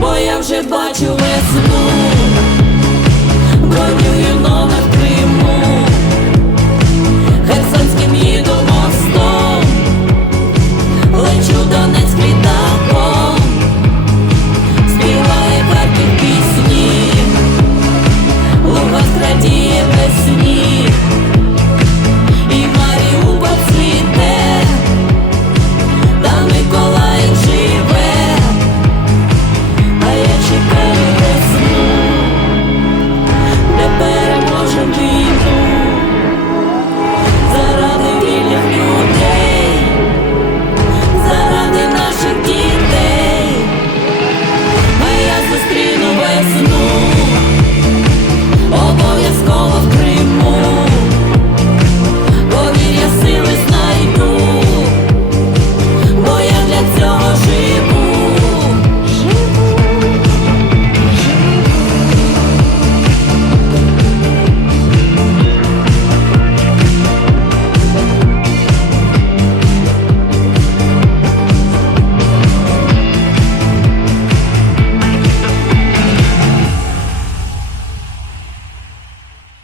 бо я вже бачу весну, бронюю.